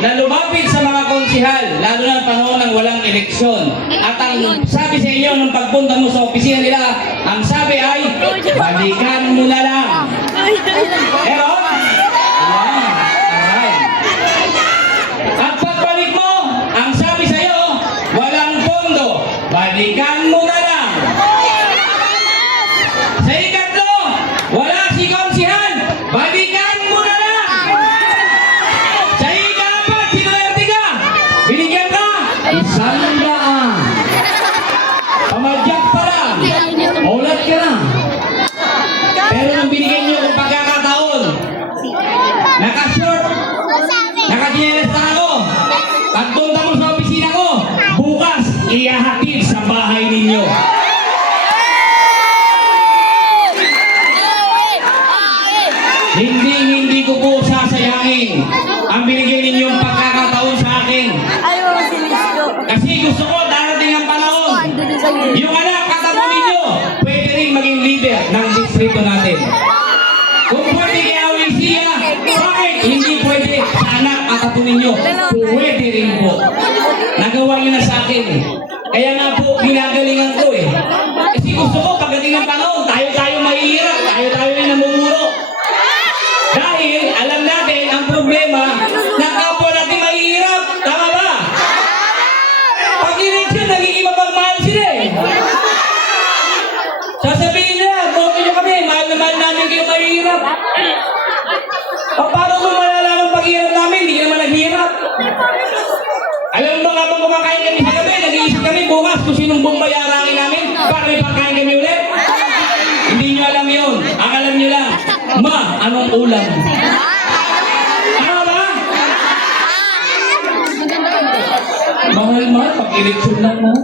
na lumapit sa mga konsihal, lalo na panahon ng walang eleksyon. At ang sabi sa inyo nung pagpunta mo sa opisina nila, ang sabi ay, balikan mo na lang. Pero. At pagbalik mo, ang sabi sa iyo, walang pondo, balikan mo na lang. Sa ikatlo, wala si konsihan, balikan mo na lang. Sa ika-apat, sinuwerte ka, binigyan ka, isang daan. Pamadyak pa ulat ka. Pero nung binigyan niyo kung pagkakataon, naka-short, naka-jeans na sa opisina ko, bukas, iyahatid sa bahay ninyo. Kung pwede kay Awisia, bakit hindi pwede sa anak katapo ninyo? Pwede rin po. Nagawa niyo na sa akin. Kaya nga po, ginagalingan ko eh. Kasi gusto ko, pagdating ng panahon, ulam? Tama ba? Mahal-mahal, pag-eleksyon lang mo.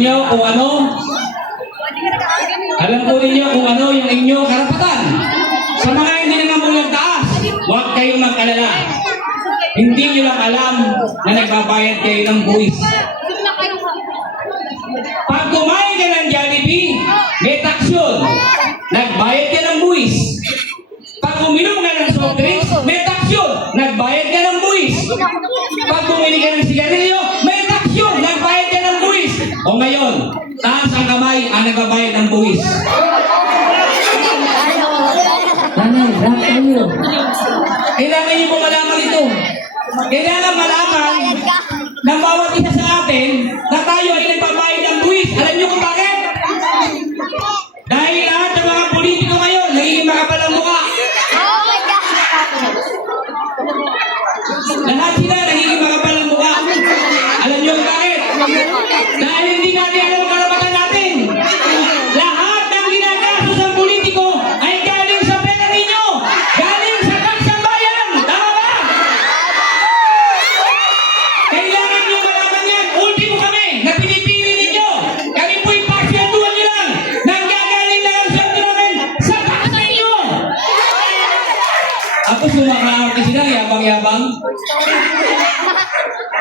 Ninyo kung ano, alam po ninyo kung ano yung inyong karapatan. Sa mga hindi naman po nagtaas, huwag kayong mag-alala. Hindi nyo lang alam na nagbabayad kayo ng buwis. O ngayon, taas ang kamay ang nagbabayad ng buwis. Nanay, lahat kayo. Kailangan niyo po malaman ito. Kailangan malaman ng bawat isa sa atin na tayo ay nagbabayad ng buwis. Alam niyo kung bakit? Dahil lahat ng mga politiko ngayon nagiging makapal ang mukha. Lahat sila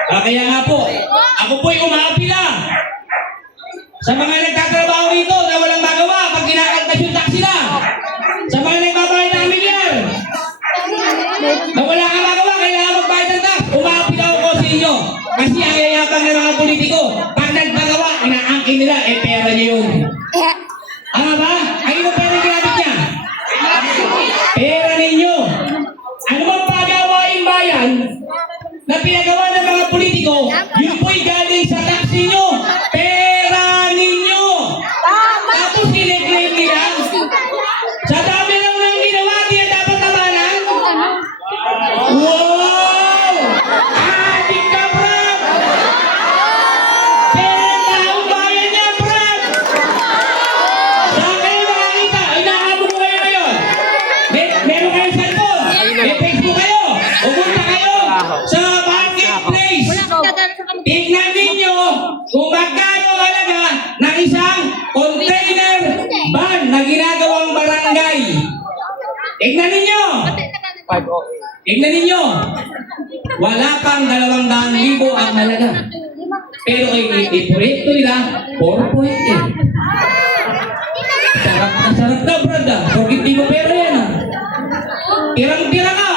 Ah, kaya nga po, ako po'y umaapila. Sa mga nagtatrabaho rito na walang magawa pag kinakaltas yung tax nila. Sa mga nagbabayad ng milyar. Na wala kang magawa, kailangan magbayad ng tax. Umaapila ako sa inyo. Kasi ang yayabang ng mga politiko, pag nagpagawa, inaangkin nila, eh pera niyo yun. Tingnan ninyo kung magkano halaga ng isang container van na ginagawang barangay. Tingnan ninyo. Tingnan ninyo. Wala pang dalawang daang libo ang halaga. Pero ay iproyekto nila 4.8. Sarap na sarap na, brada. Forget di mo pera yan. Ah. Tirang-tira ka.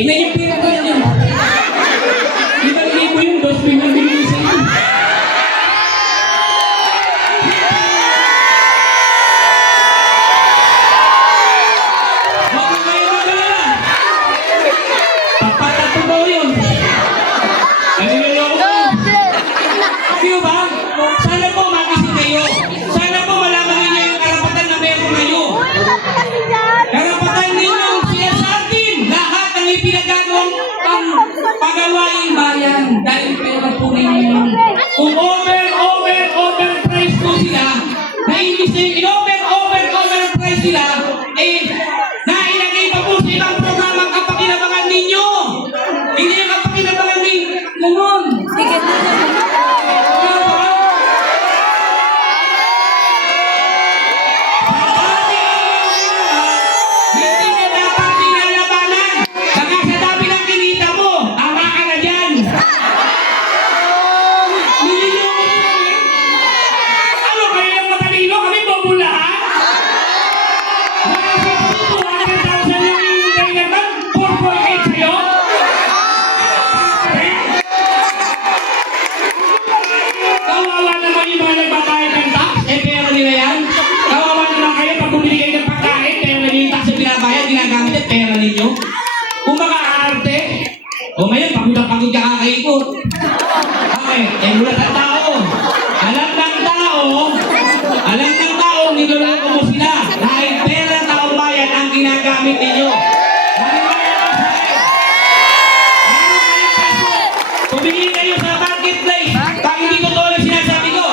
ഇന്ന് ഈ eh. Eh, wala ng tao. Alam ng tao, alam ng tao, niloloko mo sila. Dahil pera taong bayan ang ginagamit ninyo. Tumingin kayo sa marketplace. Pag hindi ko totoo yung sinasabi ko.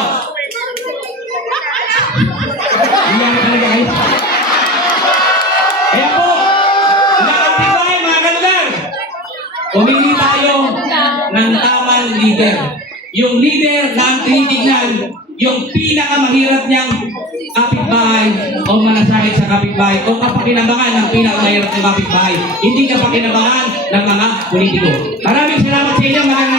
Hindi talaga kayo. Kaya po, nakatibay mga kanila. Pumili tayo ng tamang leader yung leader ng tinitignan yung pinakamahirap niyang kapitbahay o manasakit sa kapitbahay o kapakinabangan ng pinakamahirap ng kapitbahay. Hindi kapakinabangan ng mga politiko. Maraming salamat sa inyo. Magandang